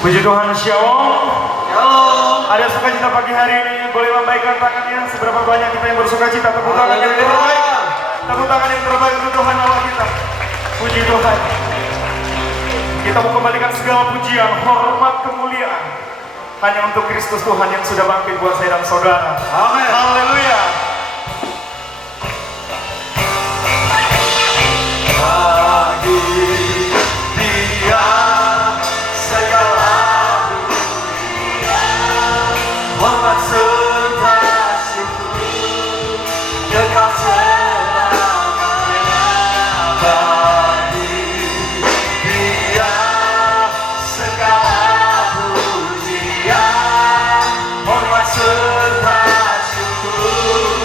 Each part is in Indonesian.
Puji Tuhan, Shalom. Shalom. Ada sukacita pagi hari ini, boleh lambaikan tangannya. Seberapa banyak kita yang bersukacita, tepuk tangan yang terbaik. Tepuk tangan yang terbaik untuk Tuhan Allah kita. Puji Tuhan. Kita mau kembalikan segala pujian, hormat, kemuliaan hanya untuk Kristus Tuhan yang sudah bangkit buat saya dan saudara. Amin. Haleluya. Bagi Dia segala dunia, hormat serta syukur kekal selamanya. Bagi Dia segala pujian, hormat serta syukur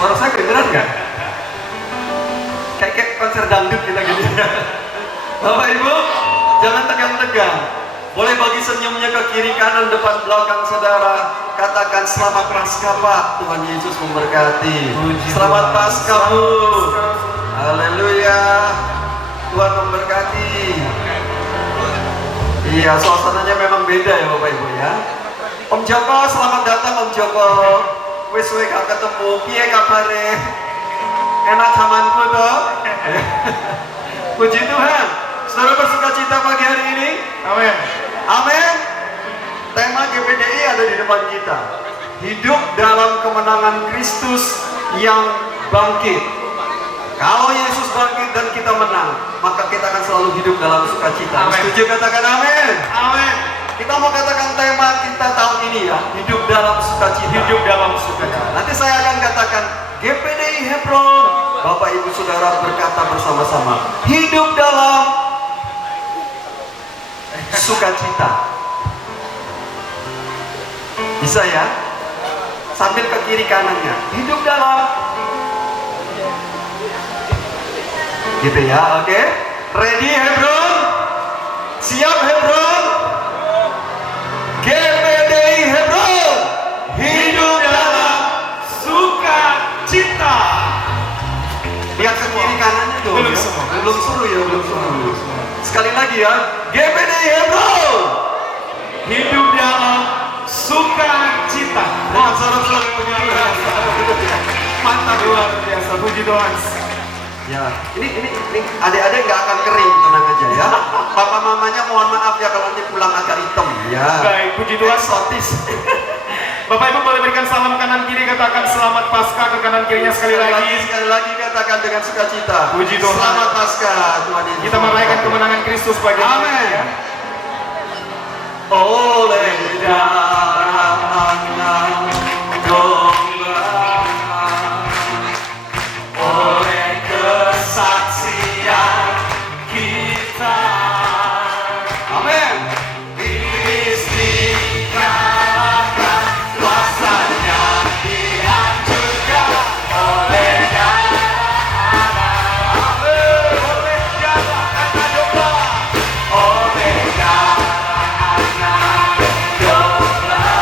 suara saya kedengeran nggak? Kayak konser dangdut kita gitu. Bapak Ibu, jangan tegang-tegang. Boleh bagi senyumnya ke kiri kanan depan belakang saudara. Katakan selamat Paskah Pak. Tuhan Yesus memberkati. Selamat Paskah Bu. Haleluya. Tuhan memberkati. Iya, suasananya memang beda ya Bapak Ibu ya. Om Joko, selamat datang Om Joko. Wis gak ketemu, piye kabare? Enak zamanku toh? Puji Tuhan. Saudara bersuka cita pagi hari ini? Amin. Amin. Tema GPDI ada di depan kita. Hidup dalam kemenangan Kristus yang bangkit. Kalau Yesus bangkit dan kita menang, maka kita akan selalu hidup dalam sukacita. Amin. Setuju katakan amin. Amin. Kita mau katakan tema kita tahun ini ya, hidup dalam sukacita. Hidup dalam sukacita. Nanti saya akan katakan GPDI Hebron. Bapak Ibu Saudara berkata bersama-sama, hidup dalam sukacita. Bisa ya? Sambil ke kiri kanannya, hidup dalam. Gitu ya, oke? Ready Hebron? Siap Hebron? GPDI Hebron, hidup dalam Sukacita. lihat ke kiri kanannya tuh. Belum ya. semua. Belum suruh ya, belum suruh. Sekali lagi ya, GPDI Hebron, Hidup dalam sukacita. dengan sorak-sorak punya Mantap, luar biasa. Puji Tuhan. Ya, ini adik-adik nggak akan kering, tenang aja ya. Papa mamanya mohon maaf ya kalau nanti pulang agak hitam ya. Baik, puji Tuhan. Eksotis. Bapak Ibu boleh berikan salam kanan kiri, katakan selamat Paskah ke kanan kirinya sekali lagi. Sekali lagi katakan dengan sukacita. Puji Tuhan. Selamat Paskah Tuhan Yesus. Kita merayakan kemenangan Kristus bagi Amin. ya. Oleh darah anak domba, oleh kesaksian kita. Amin. Iblis dikalahkan, kuasanya dihancurkan oleh darah anak. Amin. Oleh darah anak domba, oleh darah anak domba.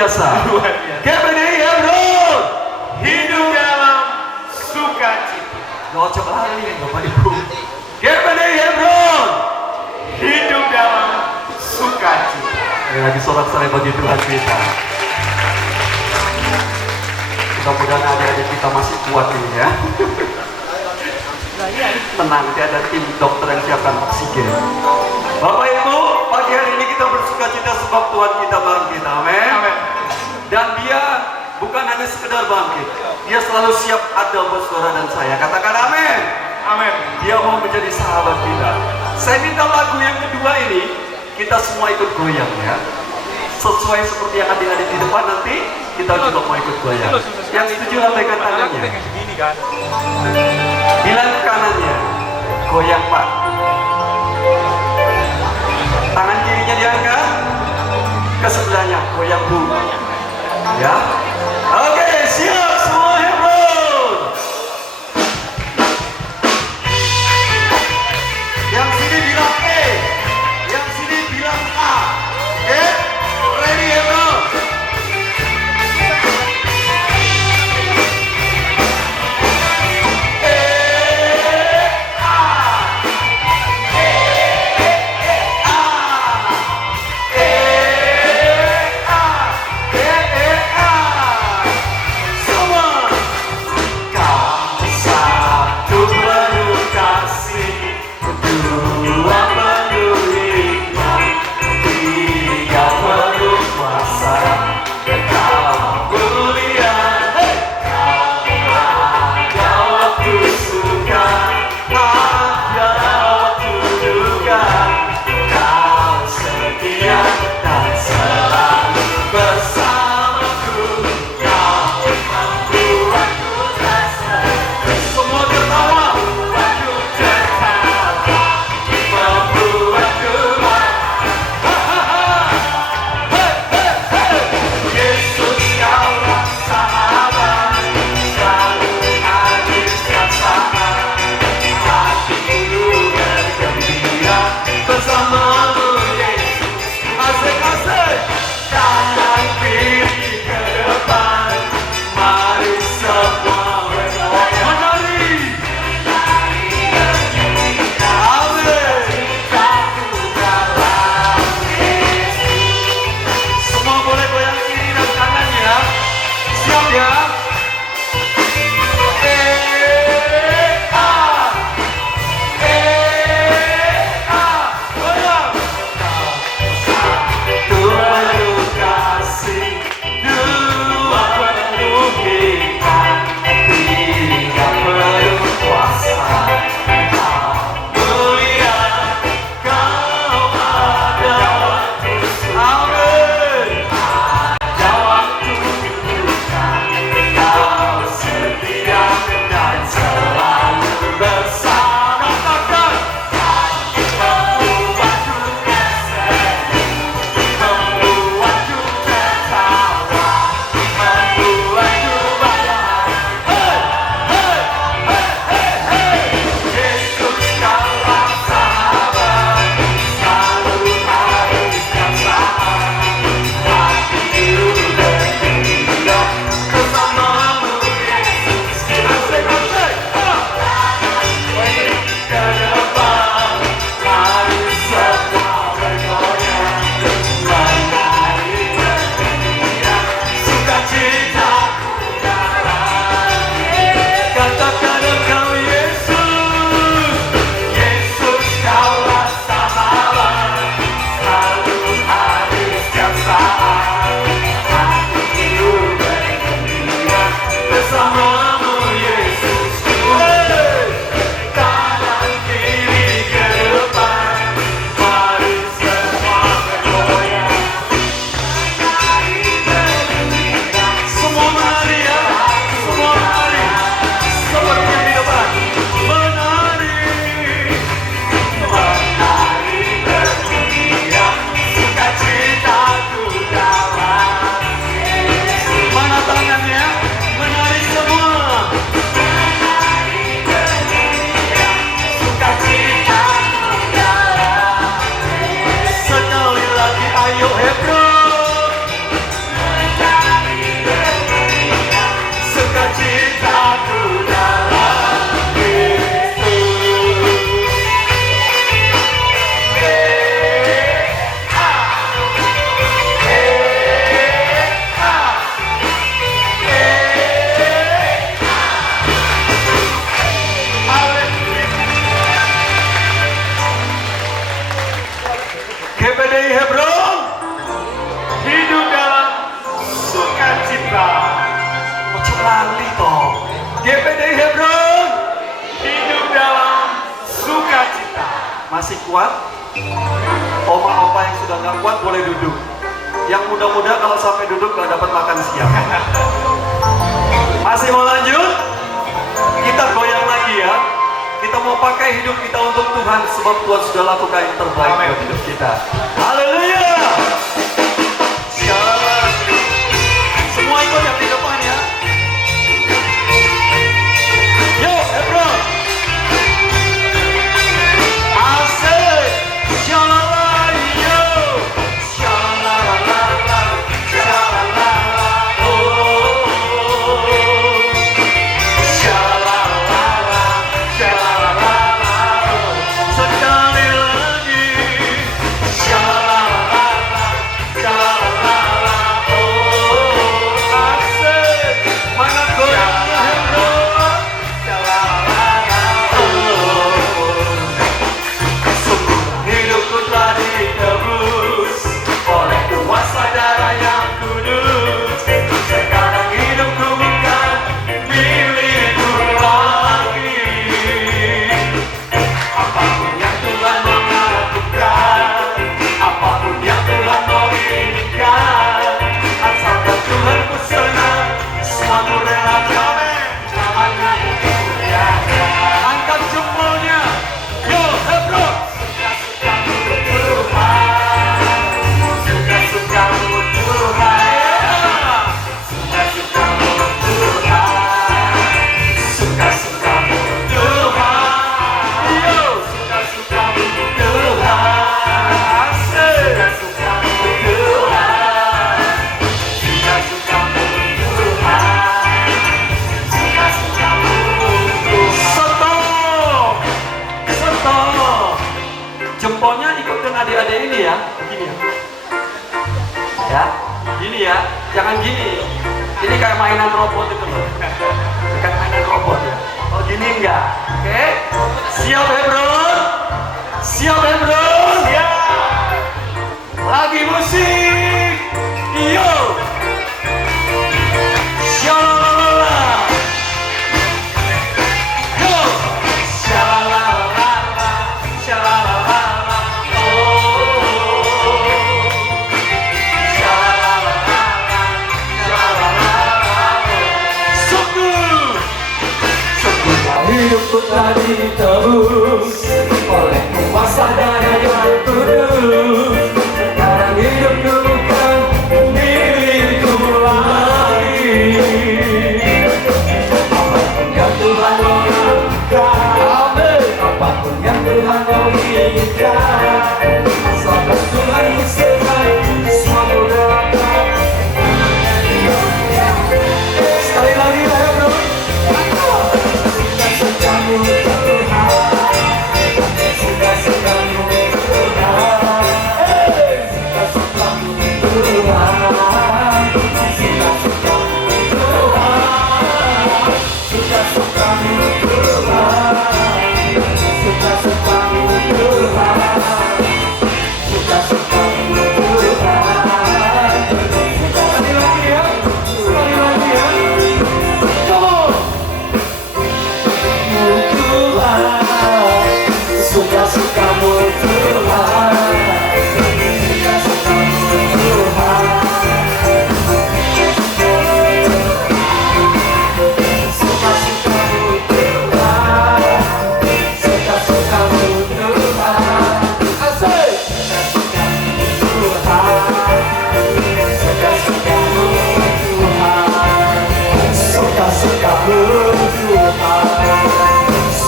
biasa. Luar biasa. KPDI Hebron. Hidup dalam sukacita. Gak coba hari ini Bapak Ibu. KPDI Hebron. Hidup dalam sukacita. Lagi sorak-sorai bagi Tuhan kita. Mudah-mudahan adik-adik kita masih kuat ini ya. Tenang, tidak ada tim dokter yang siapkan oksigen. Bapak Ibu, pagi hari ini kita bersuka cita sebab Tuhan kita bangkit. Amin. Amin. Dan dia bukan hanya sekedar bangkit, dia selalu siap ada buat saudara dan saya. Katakan amin. Amin. Dia mau menjadi sahabat kita. Saya minta lagu yang kedua ini kita semua ikut goyang ya. Sesuai seperti yang adik-adik di depan nanti kita juga mau ikut goyang. Yang setuju lambaikan tangannya. Bilang ke kanannya, goyang Pak. Tangan kirinya diangkat, ke sebelahnya, goyang Bu. Ya, oke, siap semua Hebron. Yang sini bilang E, yang sini bilang A. Oke, ready Hebron. Goyang! kuat. Oma-opa yang sudah nggak kuat boleh duduk. Yang muda-muda kalau sampai duduk nggak dapat makan siang. Masih mau lanjut? Kita goyang lagi ya. Kita mau pakai hidup kita untuk Tuhan, sebab Tuhan sudah lakukan yang terbaik buat hidup kita. Haleluya! Semua ikut yang di depan ya. Yo, Hebron. Asik. Shalala, yo. Shalala, shalala, oh. Shalala, shalala, oh. Sekali lagi. Shalala, shalala, oh. Asik. Mana goyangnya, Hebron? Shalala, oh. Sungguh hidupku telah ditebus oleh kuasa darah yang kudus. Sekarang hidupku bukan milikku lagi. Apapun yang Tuhan mau lakukan, apapun yang Tuhan mau inginkan, asalkan Tuhan ku senang, selalu relakan. Namanya dimuliakan. Angkat jempolnya. Yo, Hebron. Suka-sukamu Tuhan, suka-sukamu Tuhan, suka-sukamu Tuhan, yo, suka-sukamu Tuhan, suka-sukamu Tuhan, suka-sukamu Tuhan, suka-sukamu Tuhan. Stop, stop. Jempolnya ikutin adik-adik ini ya, gini ya. Ya, gini ya, jangan gini. Ini kayak mainan robot itu loh. Bukan mainan robot ya. Oh gini enggak? Oke? Siap Hebron? Siap Hebron? Siap. Lagi musik. Yo. Shalala. Yo. Shalala. Shalala. Hidupku telah ditebus oleh kuasa darah yang kudus. Sekarang hidupku bukan milikku lagi. Apapun yang Tuhan mau lakukan, apapun yang Tuhan mau inginkan, asalkan Tuhan ku senang, semua mudahkan. Sekali lagi ya bro. Suka-sukamu Tuhan, suka-sukamu Tuhan, suka-sukamu Tuhan, suka-sukamu Tuhan, suka-sukamu Tuhan, suka-sukamu Tuhan, suka-sukamu Tuhan. Sekali lagi ya, sekali lagi ya. Come on. Suka-sukamu Tuhan, suka-sukamu Tuhan, suka-sukamu Tuhan, suka-sukamu Tuhan, asik, suka-sukamu Tuhan, suka-sukamu Tuhan, suka-sukamu Tuhan.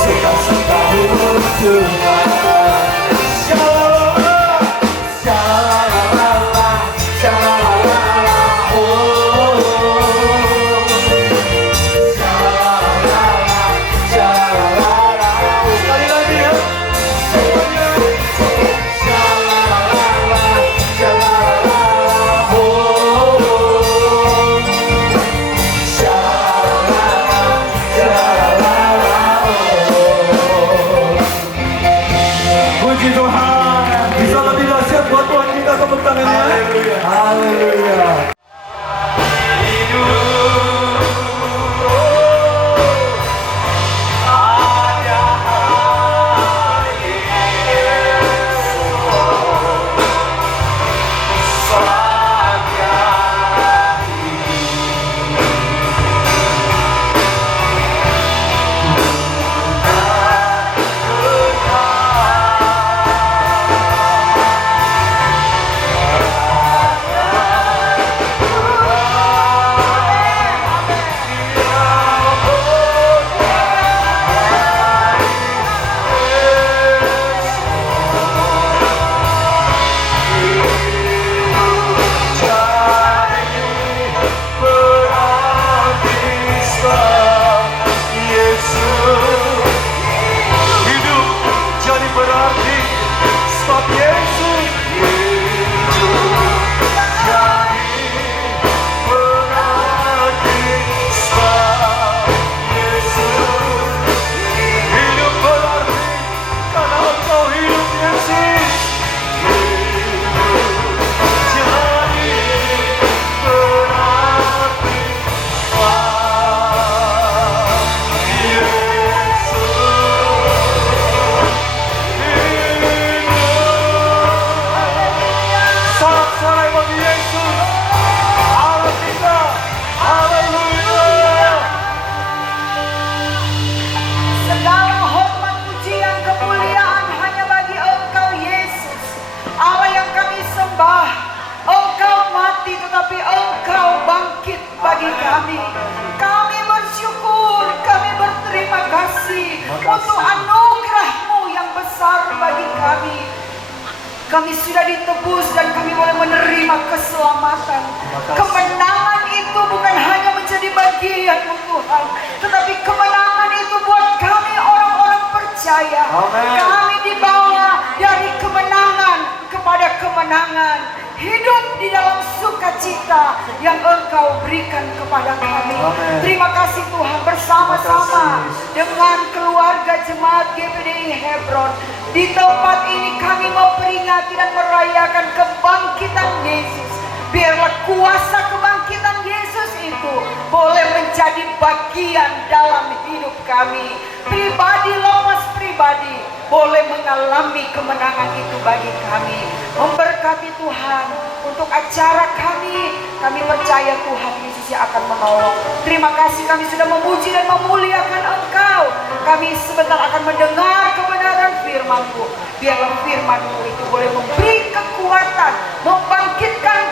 Suka-sukamu Tuhan. Shalala, shalala, shalala, oh. Shalala, shalala. Sekali lagi ya. Shalala, shalala, oh. Shalala, shalala. Puji Tuhan, bisa lebih dahsyat buat Tuhan kita, tepuk tangannya. Haleluya. Haleluya. bagi kami. Kami bersyukur, kami berterima kasih untuk anugerah-Mu yang besar bagi kami. Kami sudah ditebus dan kami boleh menerima keselamatan. Kemenangan itu bukan hanya menjadi bagian-Mu Tuhan, tetapi kemenangan itu buat kami orang-orang percaya. Kami dibawa dari kemenangan kepada kemenangan. Hidup di dalam sukacita yang Engkau berikan kepada kami. Terima kasih Tuhan, bersama-sama dengan keluarga jemaat GPDI Hebron. Di tempat ini kami mau peringati dan merayakan kebangkitan Yesus. Biarlah kuasa kebangkitan Yesus itu boleh menjadi bagian dalam hidup kami. Pribadi lepas pribadi boleh mengalami kemenangan itu bagi kami. Memberkati Tuhan untuk acara kami. Kami percaya Tuhan Yesus yang akan menolong. Terima kasih, kami sudah memuji dan memuliakan Engkau. Kami sebentar akan mendengar kebenaran firman-Mu. Biarlah firman-Mu itu boleh memberi kekuatan, membangkitkan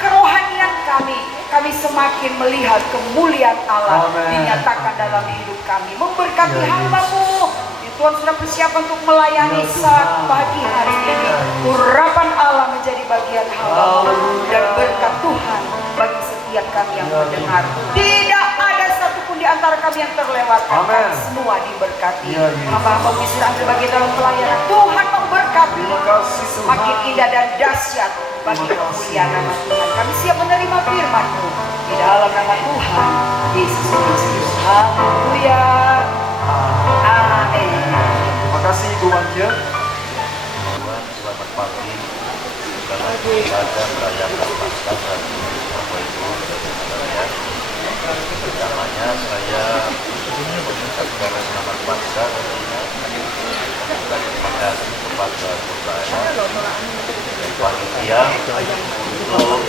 kerohanian kami. Kami semakin melihat kemuliaan Allah dinyatakan dalam hidup kami. Memberkati hamba-Mu. Tuhan sudah persiapan untuk melayani saat pagi hari ini. Urapan Allah menjadi bagian hamba dan berkat Tuhan bagi setiap kami yang mendengar. Tidak ada satupun di antara kami yang terlewatkan. Kami semua diberkati. Hamba-hamba sudah ambil bagian dalam pelayanan. Tuhan memberkati. Makin indah dan dahsyat bagi kemuliaan nama Tuhan. Kami siap menerima firman-Mu di dalam nama Tuhan Yesus Kristus. Haleluya. Amin. Terima kasih Ibu Wanja. Tuhan, selamat pagi. Selamat beribadah merayakan Paskah hari ini, Bapak Ibu dan saudara. Pertamanya saya mengucapkan selamat Paskah tentunya. Terima kasih kepada saudara dan panitia untuk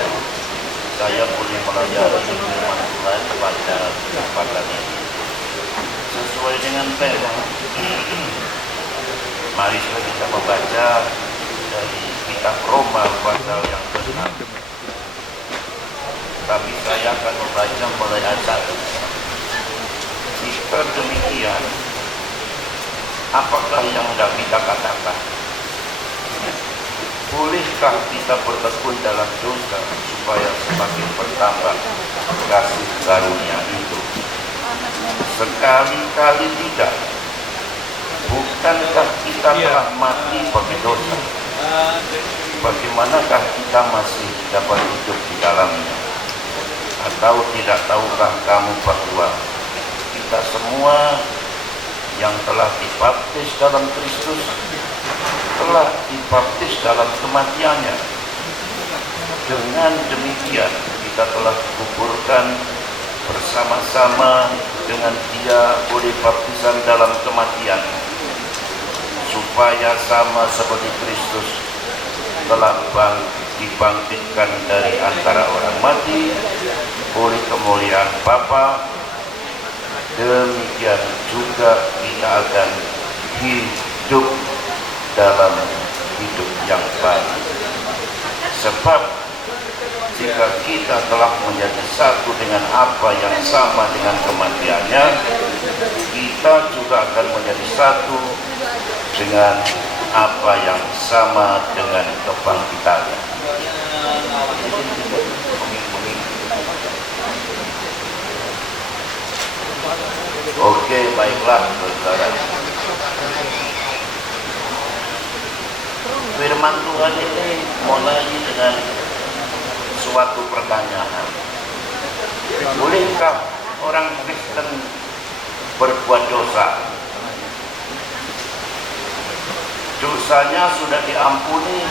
saya boleh melayani firman Tuhan pada kesempatan ini. Sesuai dengan tema, mari kita membaca dari kitab Roma pasal yang ke-6. Tapi saya akan membaca mulai ayat 1. Jika demikian, apakah yang hendak kita katakan? Bolehkah kita bertekun dalam dosa supaya semakin bertambah kasih karunia itu? Sekali-kali tidak. Bukankah kita telah mati bagi dosa? Bagaimanakah kita masih dapat hidup di dalamnya? Atau tidak tahukah kamu bahwa kita semua yang telah dibaptis dalam Kristus telah dibaptis dalam kematiannya? Dengan demikian kita telah dikuburkan bersama-sama dengan Dia oleh baptisan dalam kematian, supaya sama seperti Kristus telah dibangkitkan dari antara orang mati oleh kemuliaan Bapa, demikian juga kita akan hidup dalam hidup yang baru. Sebab jika kita telah menjadi satu dengan apa yang sama dengan kematiannya, kita juga akan menjadi satu dengan apa yang sama dengan kebangkitannya. Oke, baiklah saudara. Firman Tuhan ini mulai dengan suatu pertanyaan. Bolehkah orang Kristen berbuat dosa? Dosanya sudah diampuni,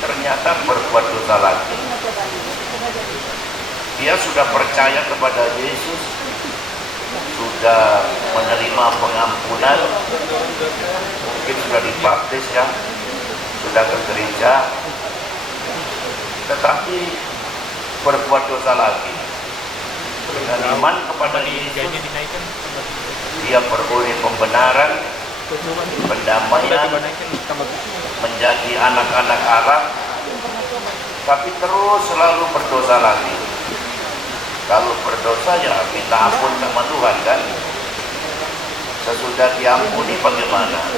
ternyata berbuat dosa lagi. Dia sudah percaya kepada Yesus, sudah menerima pengampunan, mungkin sudah dibaptis ya, sudah ke gereja, tetapi berbuat dosa lagi. Dengan iman kepada Yesus, dia beroleh pembenaran, pendamaian, menjadi anak-anak Allah. tapi terus selalu berdosa lagi. Kalau berdosa ya minta ampun sama Tuhan kan. Sesudah diampuni bagaimana?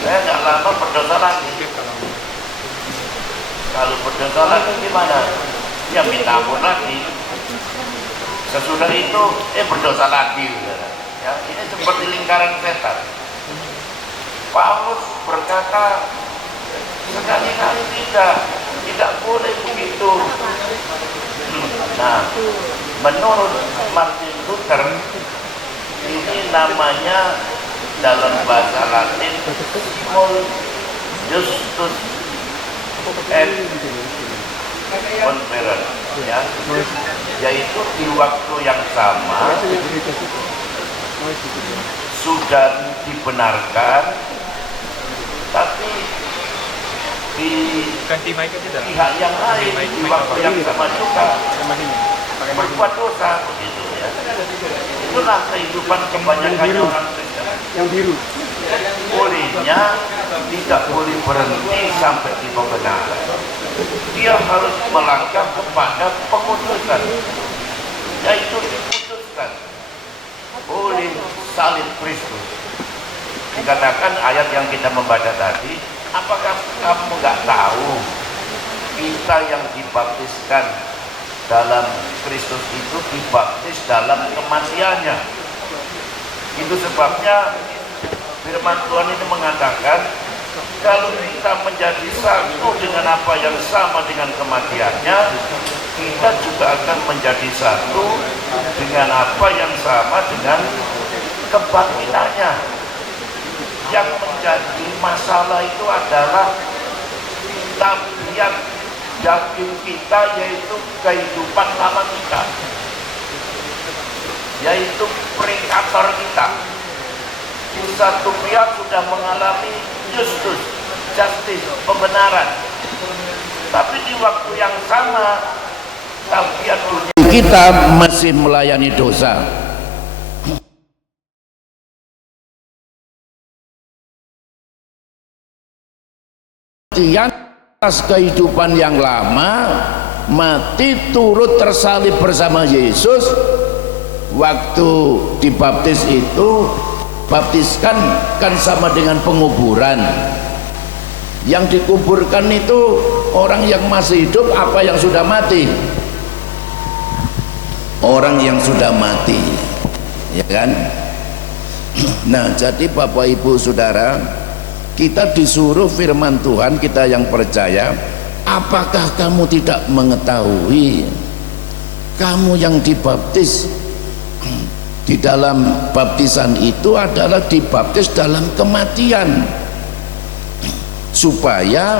Saya nggak lama berdosa lagi. Kalau berdosa lagi gimana? Ya minta ampun lagi. Sesudah itu berdosa lagi. Ya, ini seperti lingkaran setan. Paulus berkata sekali-kali tidak boleh begitu. Nah, menurut Martin Luther ini namanya dalam bahasa Latin simul justus et conferens, ya, yaitu di waktu yang sama sudah dibenarkan, tapi di pihak yang lain di waktu yang sama juga berbuat dosa, begitu ya. Itulah kehidupan kebanyakan orang Kristen. Yang biru. Bolehnya tidak boleh berhenti sampai di pembenaran. Dia harus melangkah kepada pengudusan, yaitu dikuduskan oleh salib Kristus. Dikatakan ayat yang kita membaca tadi, apakah kamu nggak tahu kita yang dibaptiskan dalam Kristus itu dibaptis dalam kematiannya? Itu sebabnya firman Tuhan ini mengatakan kalau kita menjadi satu dengan apa yang sama dengan kematiannya, kita juga akan menjadi satu dengan apa yang sama dengan kebangkitannya. Yang menjadi masalah itu adalah tabiat daging kita, yaitu kehidupan lama kita, yaitu predikator kita. Di satu pihak sudah mengalami justice, pembenaran, tapi di waktu yang sama tabiat dunia kita masih melayani dosa. Atas kehidupan yang lama, mati turut tersalib bersama Yesus. Waktu dibaptis itu, baptiskan kan sama dengan penguburan. Yang dikuburkan itu orang yang masih hidup apa yang sudah mati? Orang yang sudah mati, ya kan? Nah, jadi Bapak Ibu Saudara, kita disuruh firman Tuhan, kita yang percaya, apakah kamu tidak mengetahui kamu yang dibaptis di dalam baptisan itu adalah dibaptis dalam kematian, supaya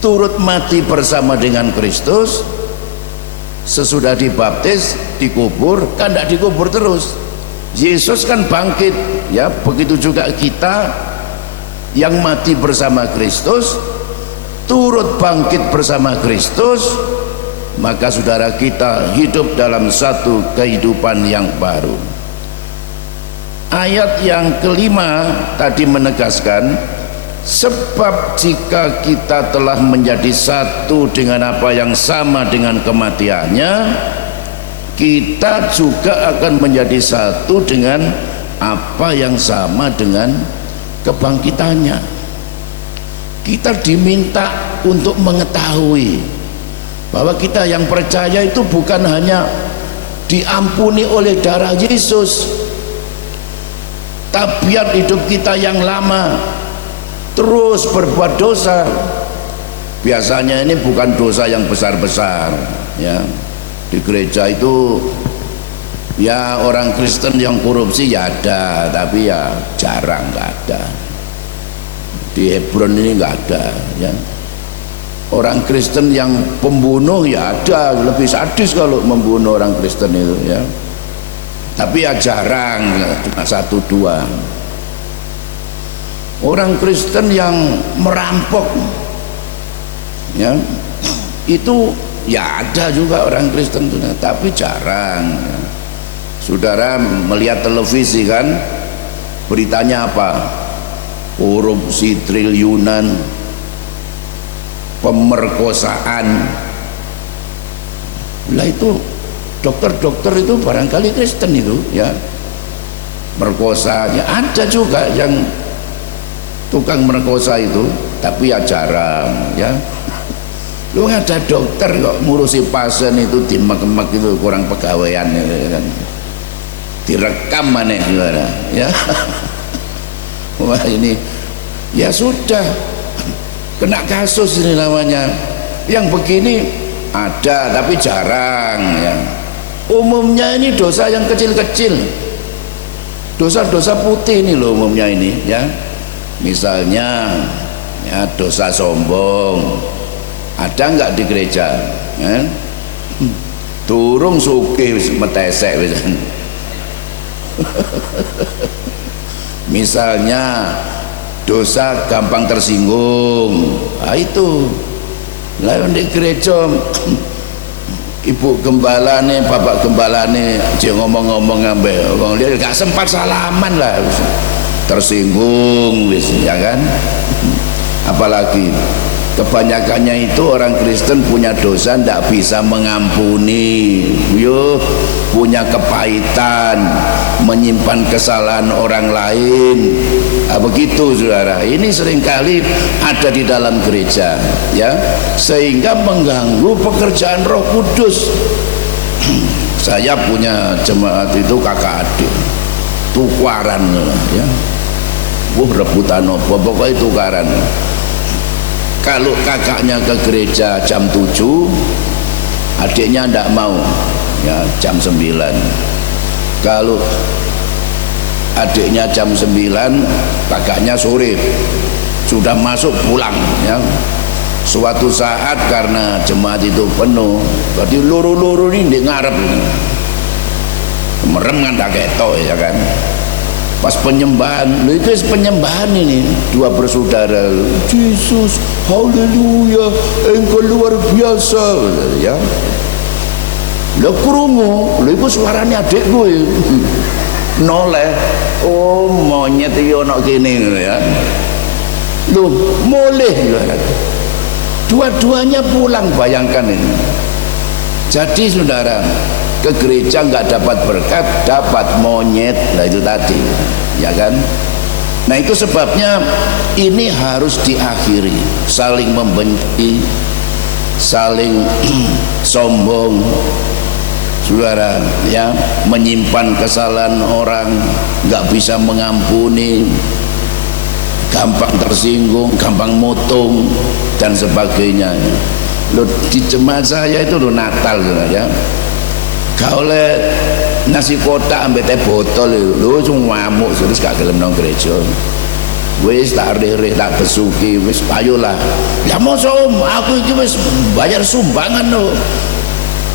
turut mati bersama dengan Kristus. Sesudah dibaptis dikubur, kan tidak dikubur terus. Yesus kan bangkit, ya, begitu juga kita yang mati bersama Kristus turut bangkit bersama Kristus, maka saudara kita hidup dalam satu kehidupan yang baru. Ayat yang kelima tadi menegaskan, sebab jika kita telah menjadi satu dengan apa yang sama dengan kematiannya, kita juga akan menjadi satu dengan apa yang sama dengan kebangkitannya. Kita diminta untuk mengetahui bahwa kita yang percaya itu bukan hanya diampuni oleh darah Yesus, tabiat hidup kita yang lama terus berbuat dosa. Biasanya ini bukan dosa yang besar-besar, ya. Di gereja itu ya orang Kristen yang korupsi ya ada, tapi ya jarang, nggak ada. Di Hebron ini nggak ada, ya. Orang Kristen yang pembunuh ya ada, lebih sadis kalau membunuh orang Kristen itu, ya. Tapi ya jarang, cuma satu dua. Orang Kristen yang merampok, ya, itu ya ada juga orang Kristen, tapi jarang. Saudara melihat televisi kan, beritanya apa? Korupsi triliunan, pemerkosaan. Lah itu dokter-dokter itu barangkali Kristen itu ya, merkosanya ada juga yang tukang merkosa itu, tapi ya jarang ya. Lu ada dokter kok ngurusi pasien itu dimek-mek itu kurang pegawaian kan, direkam mana gimana ya. Wah ini ya sudah kena kasus ini namanya. Yang begini ada tapi jarang ya. Umumnya ini dosa yang kecil-kecil, dosa-dosa putih ini loh umumnya ini ya. Misalnya ya dosa sombong, ada nggak di gereja ya? Turung sugih metesek misalnya dosa gampang tersinggung, nah itu lah di gereja. Ibu gembala nih, bapak gembala nih dia ngomong-ngomong ngambil orang dia gak sempat salaman lah, tersinggung wis ya kan. Apalagi kebanyakannya itu orang Kristen punya dosa ndak bisa mengampuni, punya kepahitan, menyimpan kesalahan orang lain. Nah, begitu saudara, ini seringkali ada di dalam gereja ya, sehingga mengganggu pekerjaan Roh Kudus. Saya punya jemaat itu kakak adik tukaran ya, rebutan apa pokoknya tukaran. Kalau kakaknya ke gereja jam 7, adiknya ndak mau ya jam 9. Kalau adiknya jam 9, kakaknya sore sudah masuk pulang ya. Suatu saat karena jemaat itu penuh, berarti loro-loro ini di ngarep ini merem kan tak ketok ya kan. Pas penyembahan, itu penyembahan ini dua bersaudara, Yesus, haleluya, engkau luar biasa ya. Lah krungu, lha iku suarane adik gue. Noleh, oh monyet iki ana kene ya. Loh, moleh dua-duanya pulang, bayangkan ini. Jadi saudara, ke gereja nggak dapat berkat, dapat monyet. Nah itu tadi ya kan. Nah itu sebabnya ini harus diakhiri, saling membenci, saling sombong saudara ya, menyimpan kesalahan orang, nggak bisa mengampuni, gampang tersinggung, gampang motong dan sebagainya. Lo di jemaat saya itu lo Natal ya, gak oleh nasi kotak ambek teh botol lho, cuma ngamuk terus gak gelem nang gereja. Wis tak rere tak besuki, wis ayolah. Ya mosok aku iki wis bayar sumbangan lho.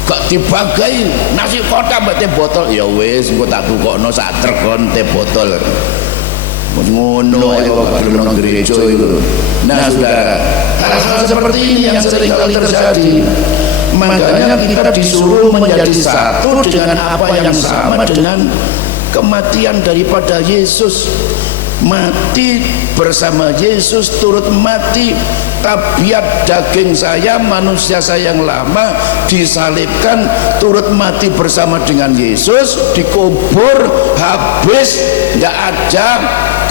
Gak dibagai nasi kotak ambek teh botol, ya wis engko tak tukokno sak truk kon teh botol. Ngono ae kok gelem nang gereja itu. Nah, saudara, hal-hal seperti ini yang sering kali terjadi. Makanya kita disuruh menjadi satu dengan apa yang sama dengan kematian daripada Yesus. Mati bersama Yesus, turut mati. Tabiat daging saya, manusia saya yang lama disalibkan, turut mati bersama dengan Yesus, dikubur, habis, tidak ada.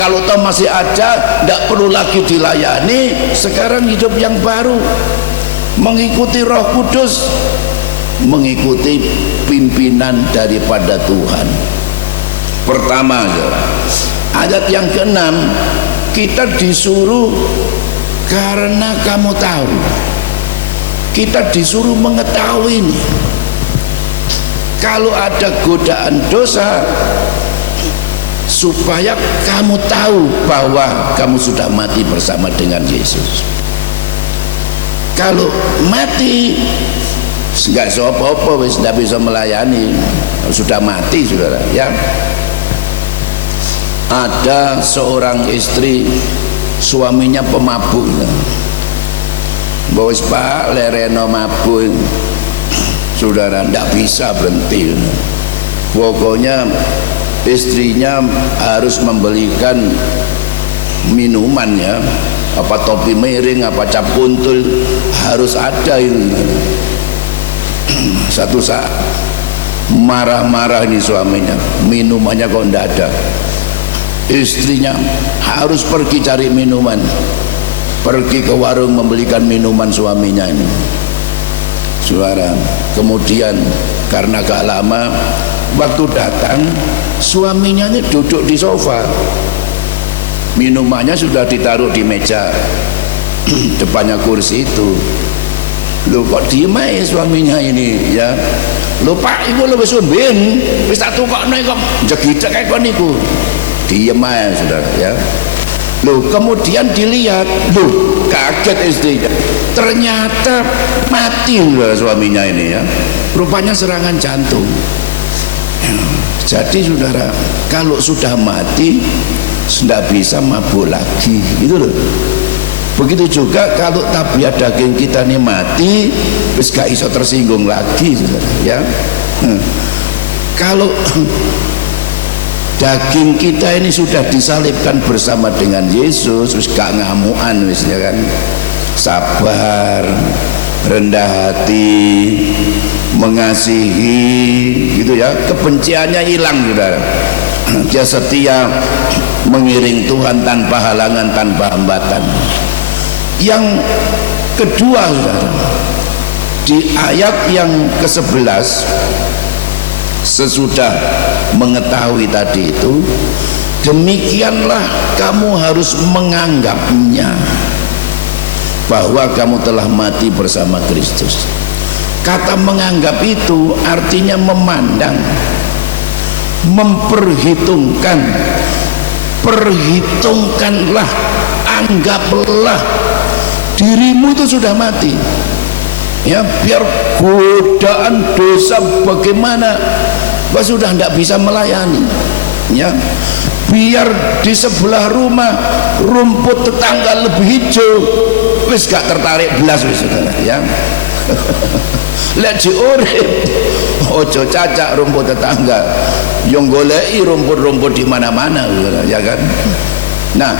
Kalau toh masih ada, tidak perlu lagi dilayani. Sekarang hidup yang baru, mengikuti Roh Kudus, mengikuti pimpinan daripada Tuhan. Pertama, ayat yang ke-6, kita disuruh karena kamu tahu. Kita disuruh mengetahui ini. Kalau ada godaan dosa, supaya kamu tahu bahwa kamu sudah mati bersama dengan Yesus. Kalau mati nggak apa-apa, wis tidak bisa melayani, sudah mati saudara ya. Ada seorang istri, suaminya pemabuk, bos pak lereno mabuk, saudara tidak bisa berhenti. Pokoknya istrinya harus membelikan minuman ya, apa topi miring, apa cap kuntul, harus ada itu. Satu saat marah-marah ini suaminya, minumannya kok enggak ada. Istrinya harus pergi cari minuman, pergi ke warung membelikan minuman suaminya ini. Saudara, kemudian karena gak lama waktu datang, suaminya ini duduk di sofa, minumannya sudah ditaruh di meja depannya kursi itu. Loh kok diem aja suaminya ini ya. Loh Pak, iku lho wis umben, wis tak tukokno kok jegidek kayak kon niku. Diem aja saudara ya. Loh kemudian dilihat, loh kaget istrinya, ternyata mati loh suaminya ini ya, rupanya serangan jantung. Jadi saudara, kalau sudah mati sudah bisa mabuk lagi gitu loh. Begitu juga kalau tabiat daging kita ini mati, wis gak iso tersinggung lagi saudara ya. Kalau daging kita ini sudah disalibkan bersama dengan Yesus, wis gak ngamuan wis ya kan, sabar, rendah hati, mengasihi gitu ya, kebenciannya hilang saudara. Dia setia mengiring Tuhan tanpa halangan, tanpa hambatan. Yang kedua saudara, di ayat yang ke-11, sesudah mengetahui tadi itu, demikianlah kamu harus menganggapnya bahwa kamu telah mati bersama Kristus. Kata menganggap itu artinya memandang, memperhitungkan. Perhitungkanlah, anggaplah dirimu itu sudah mati ya. Biar godaan dosa bagaimana, sudah tidak bisa melayani ya. Biar di sebelah rumah rumput tetangga lebih hijau, wis gak tertarik belas wis saudara ya. Lek diurip ojo cacak rumput tetangga, yang goleki rumput-rumput di mana-mana ya kan. Nah,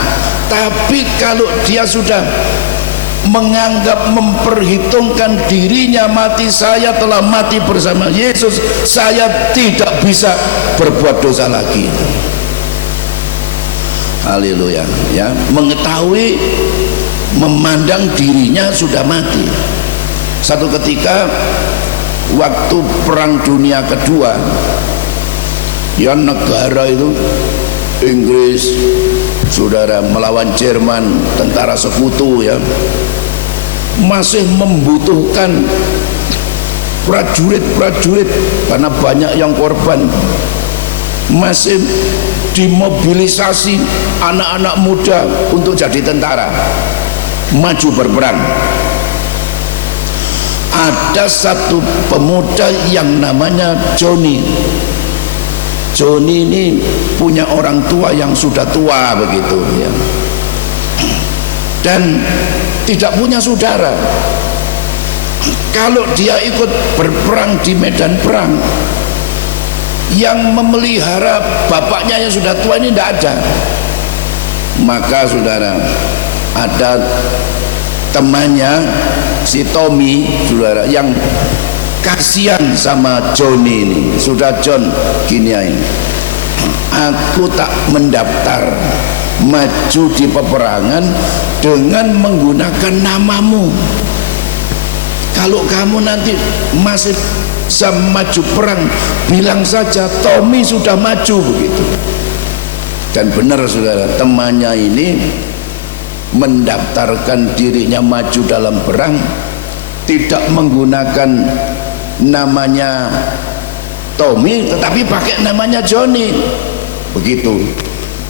tapi kalau dia sudah menganggap, memperhitungkan dirinya mati, saya telah mati bersama Yesus, saya tidak bisa berbuat dosa lagi. Haleluya ya, mengetahui, memandang dirinya sudah mati. Satu ketika waktu Perang Dunia Kedua ya, negara itu Inggris saudara melawan Jerman, tentara sekutu ya, masih membutuhkan prajurit-prajurit karena banyak yang korban. Masih dimobilisasi anak-anak muda untuk jadi tentara, maju berperang. Ada satu pemuda yang namanya Johnny. Johnny ini punya orang tua yang sudah tua begitu ya, dan tidak punya saudara. Kalau dia ikut berperang di medan perang, yang memelihara bapaknya yang sudah tua ini tidak ada. Maka saudara, ada temannya si Tommy saudara yang kasihan sama Johnny ini. Sudah John, gini aja, aku tak mendaftar maju di peperangan dengan menggunakan namamu. Kalau kamu nanti masih maju perang, bilang saja Tommy sudah maju begitu. Dan benar saudara, temannya ini mendaftarkan dirinya maju dalam perang, tidak menggunakan namanya Tommy tetapi pakai namanya Johnny begitu.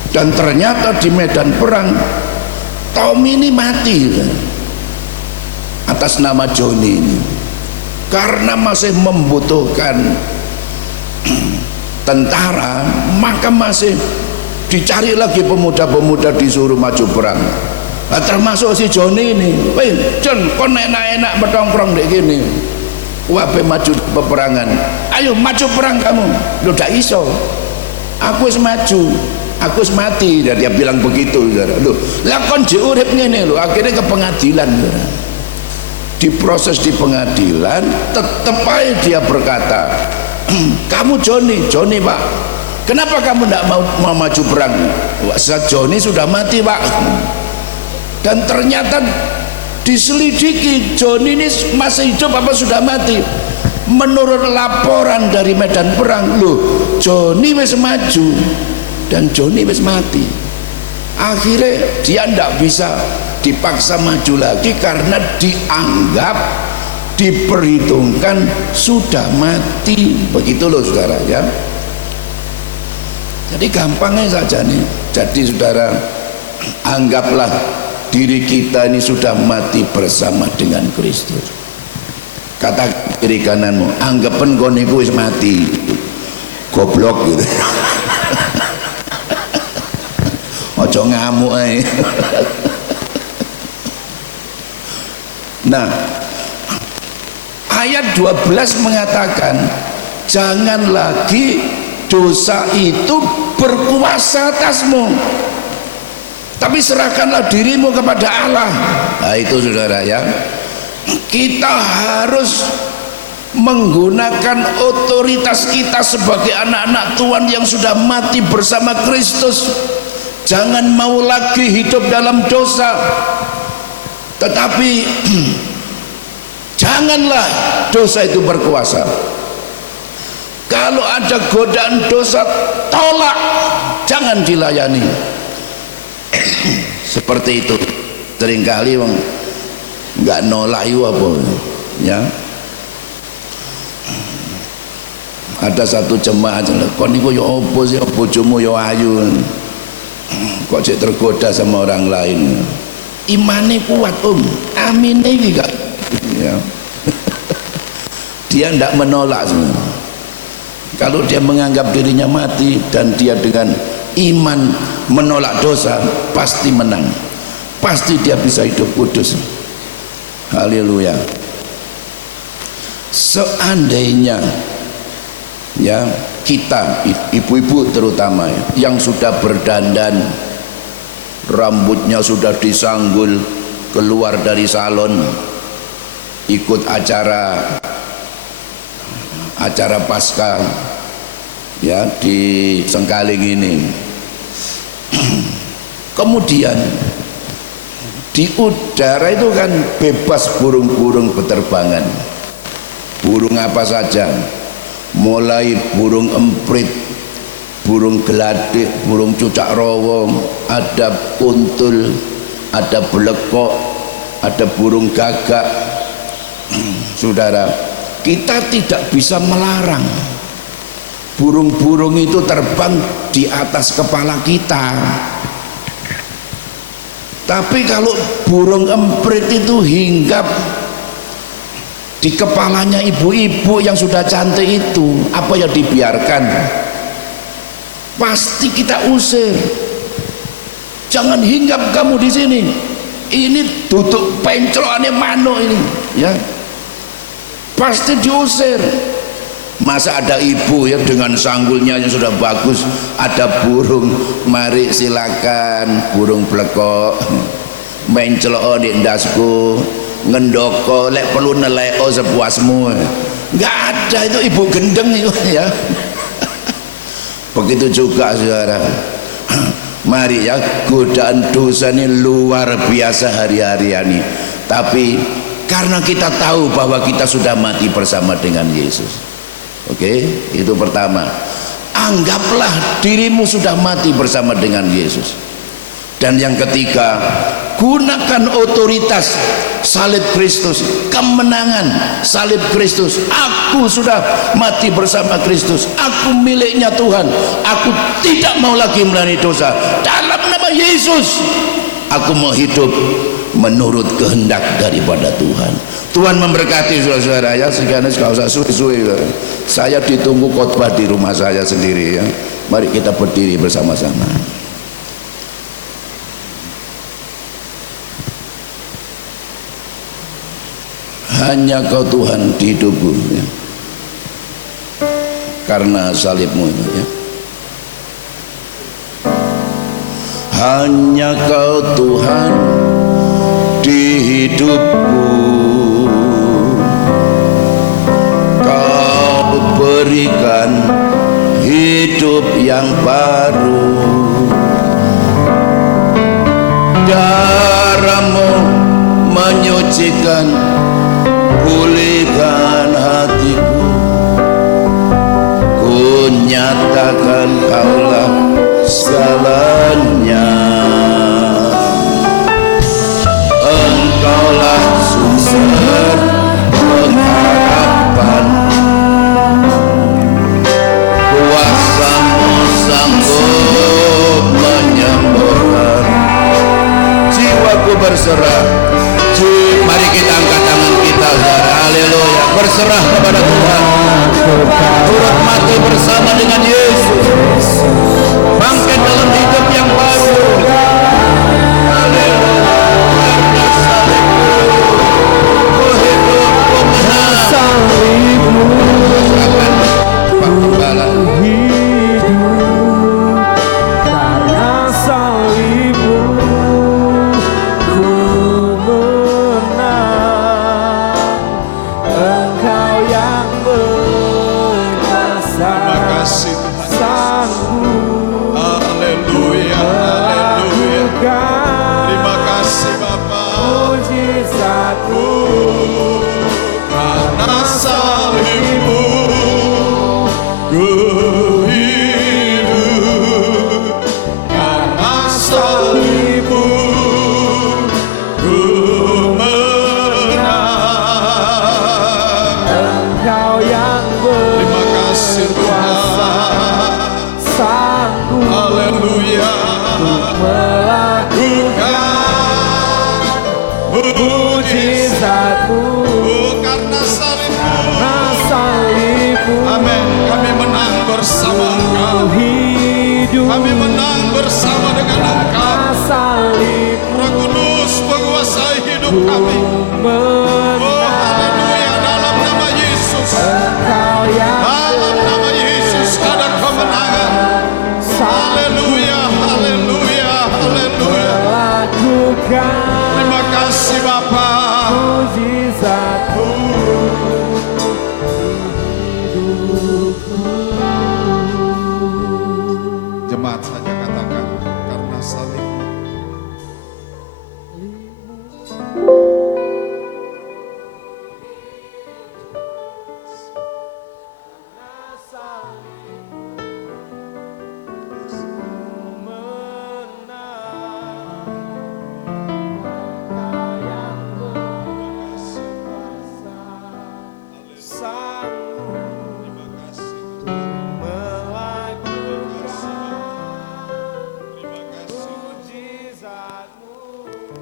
Dan ternyata di medan perang Tommy ini mati atas nama Johnny ini, karena masih membutuhkan tentara, maka masih dicari lagi pemuda-pemuda disuruh maju perang. Nah, termasuk si Johnny ini. Weh John, kau enak-enak bertongkrong dek gini, wabe maju peperangan, ayo maju perang kamu. Lo dak iso, aku wis maju, aku wis mati. Dan dia bilang begitu, saudara. Loh, lah kon jek urip ngene lho, akhirnya ke pengadilan, saudara. Diproses di pengadilan, tetep aja dia berkata, kamu Joni Pak, kenapa kamu tidak mau maju perang? Joni sudah mati Pak. Dan ternyata diselidiki, Joni ini masih hidup apa sudah mati. Menurut laporan dari medan perang, loh Joni wis maju dan Joni wis mati. Akhirnya dia tidak bisa dipaksa maju lagi karena dianggap, diperhitungkan sudah mati. Begitu loh saudara ya. Jadi gampangnya saja nih. Jadi saudara, anggaplah diri kita ini sudah mati bersama dengan Kristus. Kata kiri kananmu, anggapan kau niku wis mati, goblok gitu. Ojo ngamuk ae. Nah, ayat 12 mengatakan jangan lagi dosa itu berkuasa atasmu, tapi serahkanlah dirimu kepada Allah. Nah itu saudara ya, kita harus menggunakan otoritas kita sebagai anak-anak Tuhan yang sudah mati bersama Kristus. Jangan mau lagi hidup dalam dosa, tetapi janganlah dosa itu berkuasa. Kalau ada godaan dosa, tolak, jangan dilayani. Seperti itu. Seringkali nggak nolak itu apa ya. Ada satu jemaah kon niku yo opo sih, bojomu yo ayu kok cek tergoda sama orang lain. Imane kuat amin iki gak ya. Dia tidak menolak sebenarnya. Kalau dia menganggap dirinya mati dan dia dengan iman menolak dosa, pasti menang, pasti dia bisa hidup kudus. Haleluya. Seandainya ya kita ibu-ibu terutama ya, yang sudah berdandan, rambutnya sudah disanggul, keluar dari salon ikut acara pasca ya di Sengkaling ini, kemudian di udara itu kan bebas burung-burung berterbangan, burung apa saja, mulai burung emprit, burung geladik, burung cucak rawong, ada kuntul, ada belekok, ada burung gagak. Saudara, kita tidak bisa melarang burung-burung itu terbang di atas kepala kita. Tapi kalau burung emprit itu hinggap di kepalanya ibu-ibu yang sudah cantik itu, apa ya dibiarkan? Pasti kita usir. Jangan hinggap kamu di sini. Ini duduk pencloane manuk ini, ya. Pasti diusir. Masa ada ibu ya dengan sanggulnya yang sudah bagus, ada burung, mari silakan, burung blekok, menclok di ndasku, ngendoko, lek perlu neleko sepuasmu. Nggak ada, itu ibu gendeng itu ya. Begitu juga saudara. Mari ya, godaan dosa ini luar biasa hari-hari ini. Tapi karena kita tahu bahwa kita sudah mati bersama dengan Yesus. Oke, itu pertama. Anggaplah dirimu sudah mati bersama dengan Yesus. Dan yang ketiga, gunakan otoritas salib Kristus, kemenangan salib Kristus. Aku sudah mati bersama Kristus, aku miliknya Tuhan, aku tidak mau lagi melayani dosa. Dalam nama Yesus aku mau hidup menurut kehendak daripada Tuhan. Tuhan memberkati saudara-saudara ya. Sekian, gak usah suwe-suwe. Saya ditunggu khotbah di rumah saya sendiri ya. Mari kita berdiri bersama-sama. Hanya Kau Tuhan di hidupku ya. Karena salibmu itu ya. hanya Kau Tuhan di hidupku. Kau berikan hidup yang baru. Darah-Mu menyucikan, pulihkan hatiku. Ku nyatakan Kaulah segalanya. Engkaulah sumber pengharapan. Kuasa-Mu sanggup menyembuhkan. Jiwaku berserah. Mari kita angkat tangan kita, saudara. Haleluya. Berserah kepada Tuhan. Turut mati bersama dengan Yesus. Bangkit dalam hidup yang baru. Haleluya. Karena salibmu, ku hidup, ku menang. Silakan Pak Gembala. Kami menang bersama dengan Engkau. Roh Kudus menguasai hidup kami. Oh haleluya, dalam nama Yesus. Dalam nama Yesus ada kemenangan. Haleluya, haleluya, haleluya. Terima kasih Bapa. Jemaat saja katakan, karena salib.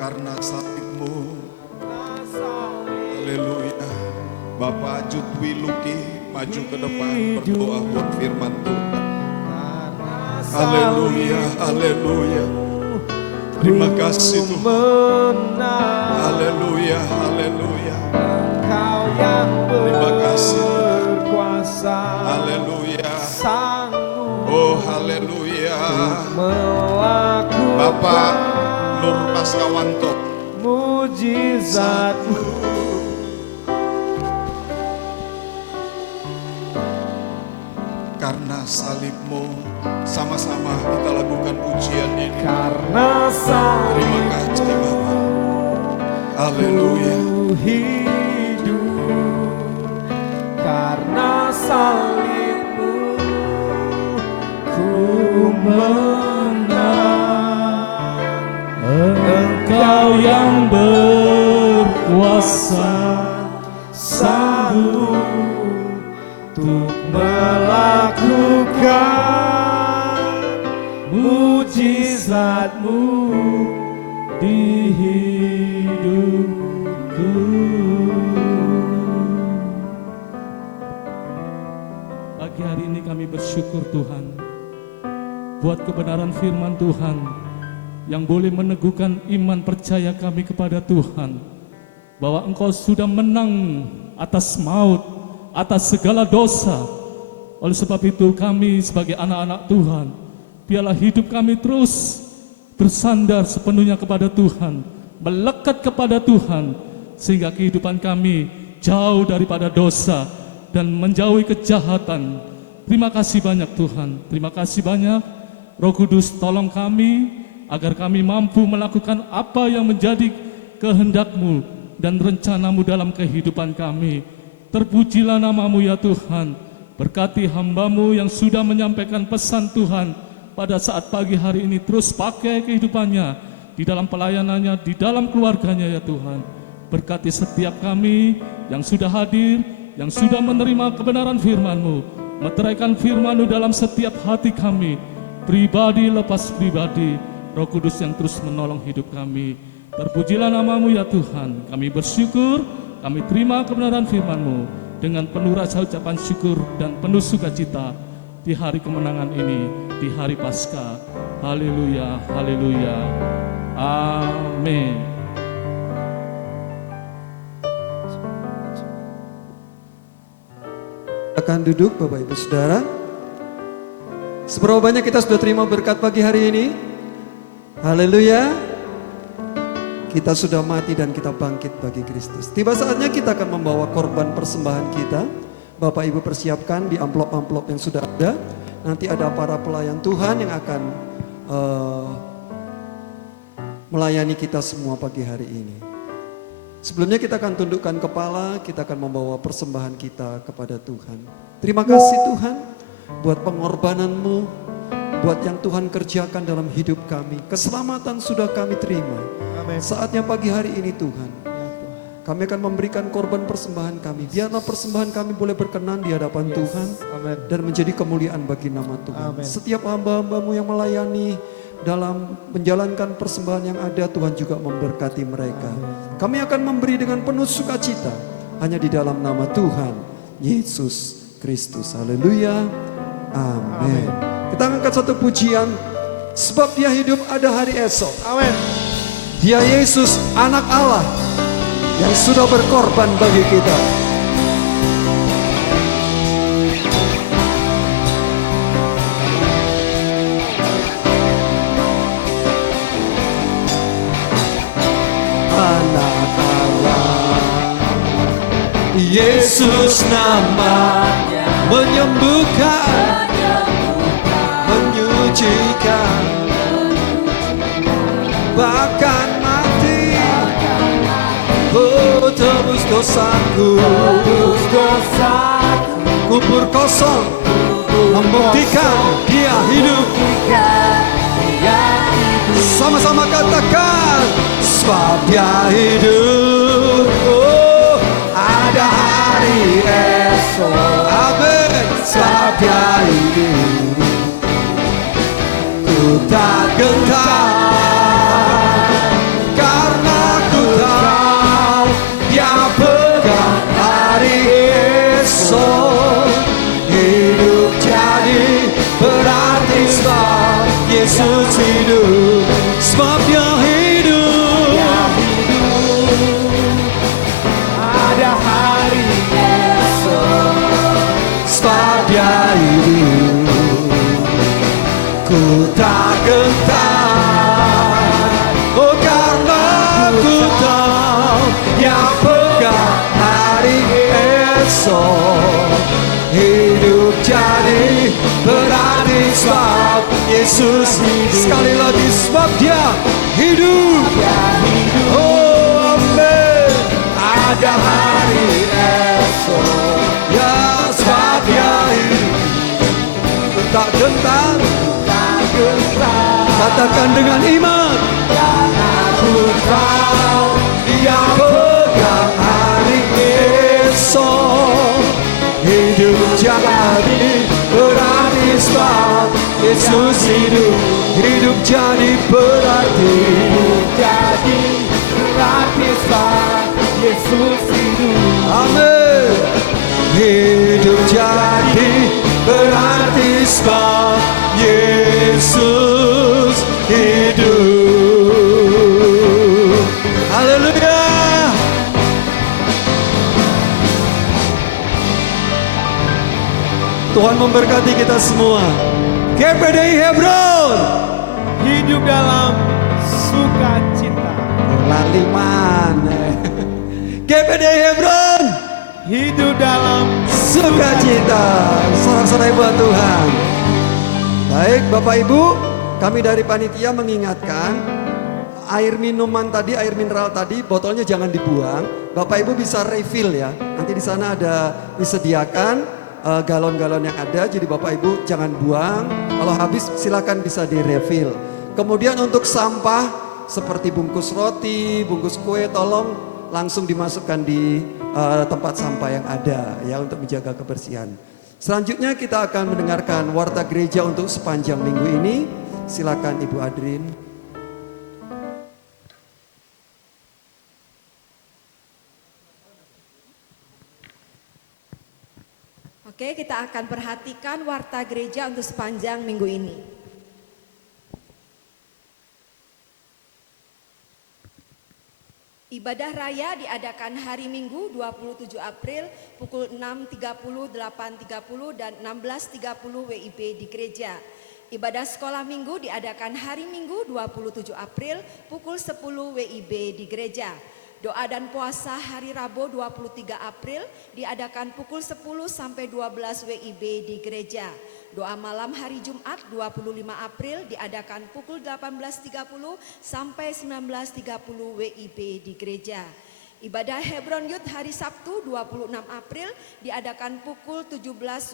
Karena salib-Mu, haleluya. Bapak Jutwi Luki maju ke depan berdoa buat firman Tuhan. Haleluya, haleluya. Terima kasih Tuhan. Haleluya, haleluya. Terima kasih Tuhan. Haleluya. Oh haleluya. Bapak Nur Paskawanto, mujizat-Mu. Karena salib-Mu, sama-sama kita lakukan pujian ini. Karena salib, terima kasih Bapa. Haleluya. Hidup karena salib-Mu, ku Engkau yang berkuasa, sanggup untuk melakukan mujizat-Mu di hidupku. Pagi hari ini kami bersyukur Tuhan buat kebenaran firman Tuhan yang boleh meneguhkan iman percaya kami kepada Tuhan, bahwa Engkau sudah menang atas maut, atas segala dosa. Oleh sebab itu kami sebagai anak-anak Tuhan, biarlah hidup kami terus bersandar sepenuhnya kepada Tuhan, melekat kepada Tuhan, sehingga kehidupan kami jauh daripada dosa dan menjauhi kejahatan. Terima kasih banyak Tuhan, terima kasih banyak. Roh Kudus, tolong kami agar kami mampu melakukan apa yang menjadi kehendak-Mu dan rencana-Mu dalam kehidupan kami. Terpujilah nama-Mu ya Tuhan. Berkati hamba-Mu yang sudah menyampaikan pesan Tuhan pada saat pagi hari ini. Terus pakai kehidupannya di dalam pelayanannya, di dalam keluarganya ya Tuhan. Berkati setiap kami yang sudah hadir, yang sudah menerima kebenaran firman-Mu. Meteraikan firman-Mu dalam setiap hati kami, pribadi lepas pribadi. Roh Kudus yang terus menolong hidup kami. Terpujilah nama-Mu ya Tuhan. Kami bersyukur, kami terima kebenaran firman-Mu dengan penuh rasa ucapan syukur dan penuh sukacita di hari kemenangan ini, di hari Paskah. Haleluya, haleluya. Amin. Akan duduk Bapak Ibu Saudara. Seberapa banyak kita sudah terima berkat pagi hari ini? Haleluya. Kita sudah mati dan kita bangkit bagi Kristus. Tiba saatnya kita akan membawa korban persembahan kita. Bapak Ibu persiapkan di amplop-amplop yang sudah ada. Nanti ada para pelayan Tuhan yang akan melayani kita semua pagi hari ini. Sebelumnya kita akan tundukkan kepala, kita akan membawa persembahan kita kepada Tuhan. Terima kasih Tuhan buat pengorbanan-Mu, buat yang Tuhan kerjakan dalam hidup kami. Keselamatan sudah kami terima. Saatnya pagi hari ini Tuhan, kami akan memberikan korban persembahan kami. Biarlah persembahan kami boleh berkenan di hadapan Tuhan dan menjadi kemuliaan bagi nama Tuhan. Setiap hamba-hamba-Mu yang melayani dalam menjalankan persembahan yang ada, Tuhan juga memberkati mereka. Kami akan memberi dengan penuh sukacita hanya di dalam nama Tuhan Yesus Kristus. Haleluya. Amin. Kita angkat satu pujian, sebab Dia hidup ada hari esok. Amin. Dia Yesus anak Allah yang sudah berkorban bagi kita. Anak Allah, Yesus namanya, menyembuhkan, menyucikan, bahkan mati, oh tebus dosaku, kubur kosong, membuktikan Dia hidup. Sama-sama katakan, sebab Dia hidup, oh ada hari esok. Amin. Sebab Dia hidup, ku tak gentar. Yesus hidup, sebab Dia hidup, ada hari esok. Sebab Dia hidup, ku tak gentar. Oh karena ku tahu Dia pegang hari esok. Hidup jadi berarti sebab Yesus hidup. Sekali lagi, sebab Dia hidup. Oh amin. Ada hari esok. Ya sebab Dia hidup, tak gentar, tak gentar. Katakan dengan iman, karena aku tahu Dia pegang hari esok. Hidup jadi berarti sebab Yesus hidup. Hidup jadi berarti, sebab Yesus hidup. Amin. Hidup jadi berarti sebab Yesus hidup. Haleluya. Tuhan memberkati kita semua. GPDI Hebron, hidup dalam sukacita. Lali mana? GPD Hebron, Hidup dalam sukacita. Sorak-sorai buat Tuhan. Baik Bapak Ibu, kami dari panitia mengingatkan air minuman tadi, air mineral tadi, botolnya jangan dibuang. Bapak Ibu bisa refill ya. Nanti di sana ada disediakan galon-galon yang ada. Jadi Bapak Ibu jangan buang. Kalau habis silakan bisa di refill. Kemudian untuk sampah seperti bungkus roti, bungkus kue, tolong langsung dimasukkan di tempat sampah yang ada ya untuk menjaga kebersihan. Selanjutnya kita akan mendengarkan warta gereja untuk sepanjang minggu ini. Silakan Ibu Adrin. Oke, kita akan perhatikan warta gereja untuk sepanjang minggu ini. Ibadah raya diadakan hari Minggu 27 April pukul 6.30, 8.30 dan 16.30 WIB di gereja. Ibadah sekolah Minggu diadakan hari Minggu 27 April pukul 10 WIB di gereja. Doa dan puasa hari Rabu 23 April diadakan pukul 10 sampai 12 WIB di gereja. Doa malam hari Jumat 25 April diadakan pukul 18.30 sampai 19.30 WIB di gereja. Ibadah Hebron Youth hari Sabtu 26 April diadakan pukul 17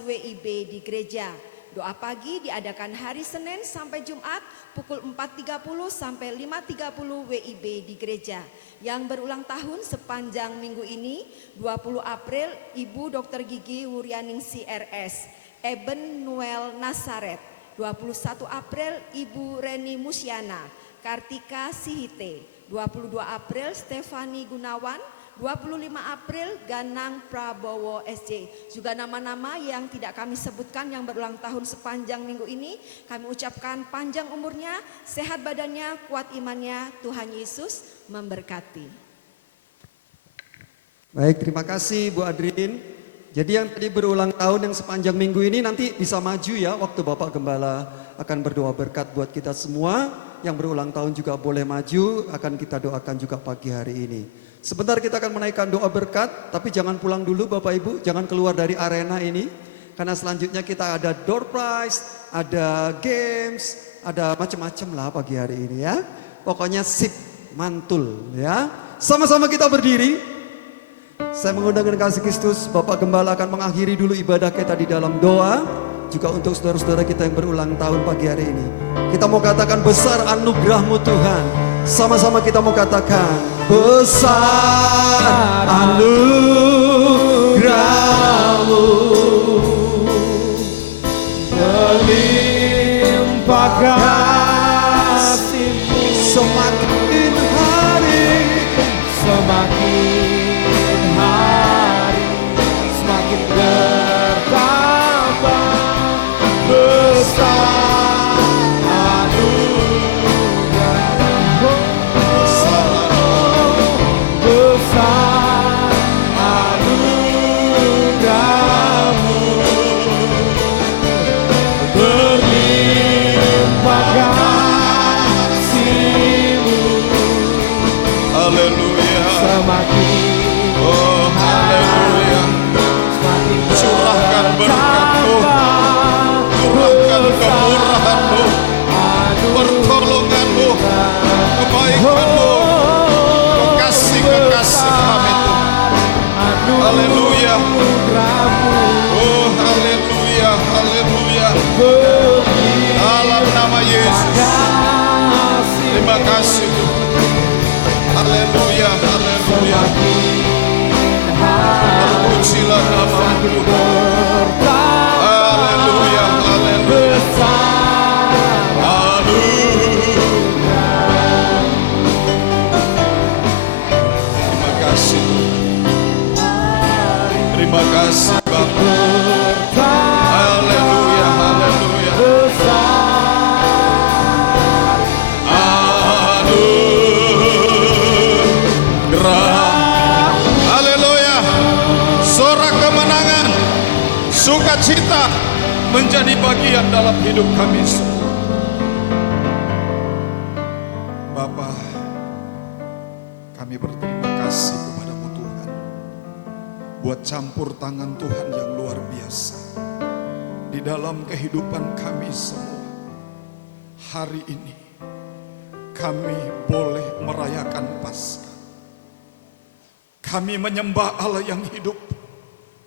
WIB di gereja. Doa pagi diadakan hari Senin sampai Jumat pukul 4.30 sampai 5.30 WIB di gereja. Yang berulang tahun sepanjang minggu ini 20 April Ibu Dr. Gigi Wuryaningsi RS, Eben Noel Nasaret. 21 April Ibu Reni Musyana, Kartika Sihite. 22 April Stefani Gunawan. 25 April Ganang Prabowo SJ. Juga nama-nama yang tidak kami sebutkan yang berulang tahun sepanjang minggu ini, kami ucapkan panjang umurnya, sehat badannya, kuat imannya, Tuhan Yesus memberkati. Baik, terima kasih Bu Adrin. Jadi yang tadi berulang tahun yang sepanjang minggu ini nanti bisa maju ya waktu Bapak Gembala akan berdoa berkat buat kita semua. Yang berulang tahun juga boleh maju, akan kita doakan juga pagi hari ini. Sebentar kita akan menaikkan doa berkat, tapi jangan pulang dulu Bapak Ibu, jangan keluar dari arena ini. Karena selanjutnya kita ada door prize, ada games, ada macam-macam lah pagi hari ini ya. Pokoknya sip, mantul ya. Sama-sama kita berdiri. Saya mengundang dengan kasih Kristus, Bapak Gembala akan mengakhiri dulu ibadah kita di dalam doa. Juga untuk saudara-saudara kita yang berulang tahun pagi hari ini. Kita mau katakan besar anugerah-Mu Tuhan. Sama-sama kita mau katakan besar anugerah-Mu, berlimpah kasih-Mu, semakin hari semakin bertambah besar anugerah-Mu, besar anugerah-Mu, berlimpah kasih-Mu, Haleluya. semakin Oh haleluya. Curahkan berkat-Mu, curahkan kemurahan-Mu, pertolongan-Mu, kebaikan-Mu, kekasih-kekasih kami Tuhan. Haleluya. Oh haleluya, haleluya. Dalam nama Yesus. Terima kasih Tuhan. Haleluya, haleluya. Terpujilah nama-Mu. Haleluya, haleluya. Terima kasih Tuhan. Terima kasih Bapa. Haleluya, haleluya. Anugerah. Haleluya. Sorak kemenangan, sukacita menjadi bagian dalam hidup kami semua. Kami berterima kasih kepadamu Tuhan, buat campur tangan Tuhan yang luar biasa di dalam kehidupan kami semua. Hari ini kami boleh merayakan Paskah. Kami menyembah Allah yang hidup,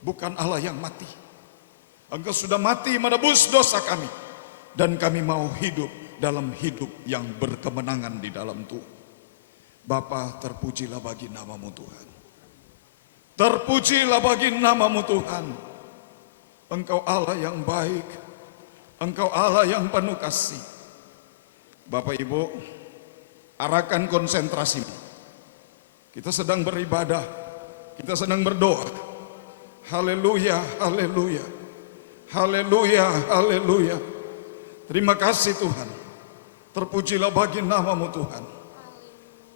bukan Allah yang mati. Engkau sudah mati menebus dosa kami, dan kami mau hidup dalam hidup yang berkemenangan di dalam Tuhan. Bapa, terpujilah bagi namamu Tuhan. Terpujilah bagi namamu Tuhan. Engkau Allah yang baik, Engkau Allah yang penuh kasih. Bapak Ibu, arahkan konsentrasimu. Kita sedang beribadah, kita sedang berdoa. Haleluya, haleluya, haleluya, haleluya. Terima kasih Tuhan. Terpujilah bagi namamu Tuhan.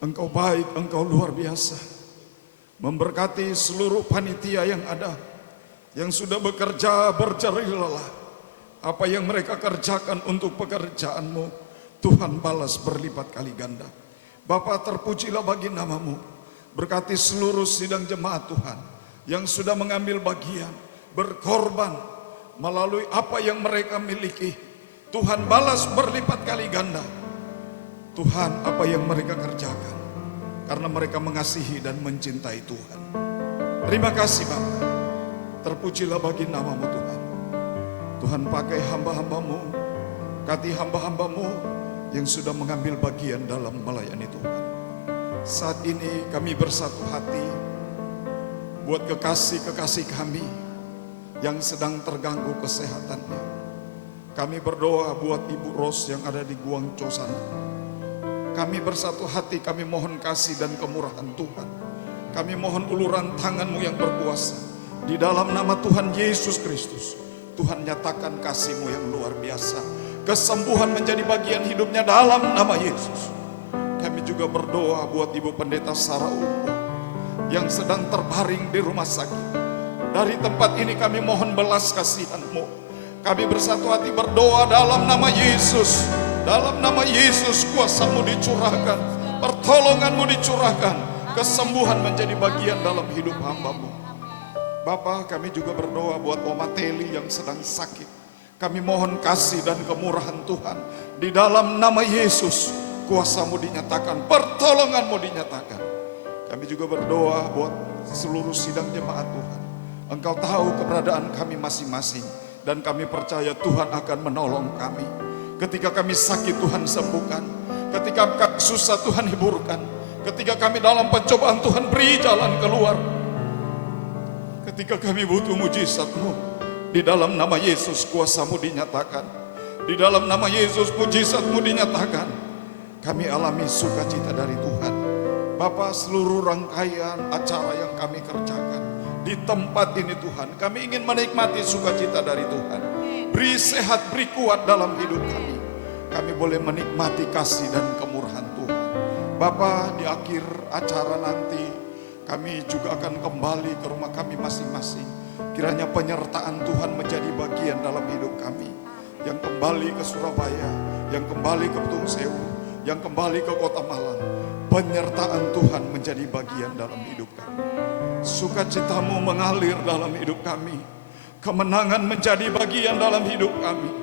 Engkau baik, Engkau luar biasa. Memberkati seluruh panitia yang ada, yang sudah bekerja berjerih lelah. Apa yang mereka kerjakan untuk pekerjaanmu, Tuhan balas berlipat kali ganda. Bapa, terpujilah bagi namamu. Berkati seluruh sidang jemaat Tuhan yang sudah mengambil bagian, berkorban melalui apa yang mereka miliki. Tuhan balas berlipat kali ganda. Tuhan, apa yang mereka kerjakan karena mereka mengasihi dan mencintai Tuhan. Terima kasih Bapa. Terpujilah bagi namamu Tuhan. Tuhan, pakai hamba-hambamu, kati hamba-hambamu yang sudah mengambil bagian dalam melayani Tuhan. Saat ini kami bersatu hati buat kekasih-kekasih kami yang sedang terganggu kesehatannya. Kami berdoa buat Ibu Ros yang ada di Guangzhou sana. Kami bersatu hati, kami mohon kasih dan kemurahan Tuhan. Kami mohon uluran tangan-Mu yang berkuasa. Di dalam nama Tuhan Yesus Kristus, Tuhan nyatakan kasih-Mu yang luar biasa. Kesembuhan menjadi bagian hidupnya dalam nama Yesus. Kami juga berdoa buat Ibu Pendeta Sarah Upo yang sedang terbaring di rumah sakit. Dari tempat ini kami mohon belas kasihan-Mu. Kami bersatu hati berdoa dalam nama Yesus. Dalam nama Yesus, kuasa-Mu dicurahkan, pertolongan-Mu dicurahkan, kesembuhan menjadi bagian dalam hidup hamba-Mu. Bapa, kami juga berdoa buat Oma Teli yang sedang sakit. Kami mohon kasih dan kemurahan Tuhan. Di dalam nama Yesus, kuasa-Mu dinyatakan, pertolongan-Mu dinyatakan. Kami juga berdoa buat seluruh sidang jemaat Tuhan. Engkau tahu keberadaan kami masing-masing, dan kami percaya Tuhan akan menolong kami. Ketika kami sakit, Tuhan sembuhkan. Ketika kami susah, Tuhan hiburkan. Ketika kami dalam pencobaan, Tuhan beri jalan keluar. Ketika kami butuh mujizat-Mu, di dalam nama Yesus kuasa-Mu dinyatakan. Di dalam nama Yesus mujizat-Mu dinyatakan. Kami alami sukacita dari Tuhan. Bapa, seluruh rangkaian acara yang kami kerjakan di tempat ini Tuhan, kami ingin menikmati sukacita dari Tuhan. Beri sehat, beri kuat dalam hidup kami. Kami boleh menikmati kasih dan kemurahan Tuhan. Bapa, di akhir acara nanti kami juga akan kembali ke rumah kami masing-masing. Kiranya penyertaan Tuhan menjadi bagian dalam hidup kami. Yang kembali ke Surabaya, yang kembali ke Petung Sewu, yang kembali ke Kota Malang. Penyertaan Tuhan menjadi bagian dalam hidup kami. Sukacita-Mu mengalir dalam hidup kami. Kemenangan menjadi bagian dalam hidup kami.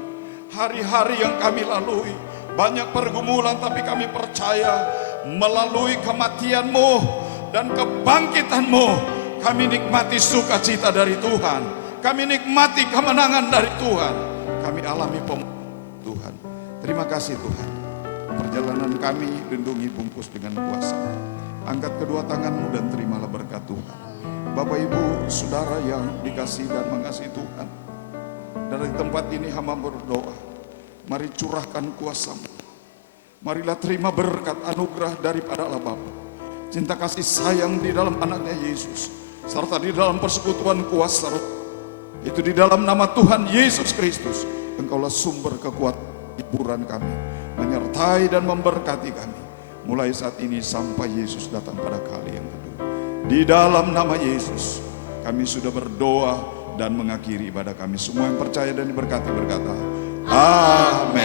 Hari-hari yang kami lalui, banyak pergumulan, tapi kami percaya melalui kematian-Mu dan kebangkitan-Mu, kami nikmati sukacita dari Tuhan. Kami nikmati kemenangan dari Tuhan. Kami alami Tuhan. Terima kasih Tuhan. Perjalanan kami lindungi, bungkus dengan kuasa. Angkat kedua tangan-Mu dan terimalah berkat Tuhan. Bapak Ibu Saudara yang dikasihi dan mengasihi Tuhan, dari tempat ini hamba berdoa, mari curahkan kuasa-Mu. Marilah terima berkat anugerah daripada Allah Bapa, cinta kasih sayang di dalam anaknya Yesus, serta di dalam persekutuan kuasa Roh. Itu di dalam nama Tuhan Yesus Kristus. Engkaulah sumber kekuatan hiburan kami, menyertai dan memberkati kami mulai saat ini sampai Yesus datang pada kali yang kedua. Di dalam nama Yesus kami sudah berdoa dan mengakhiri ibadah kami. Semua yang percaya dan diberkati berkata amin.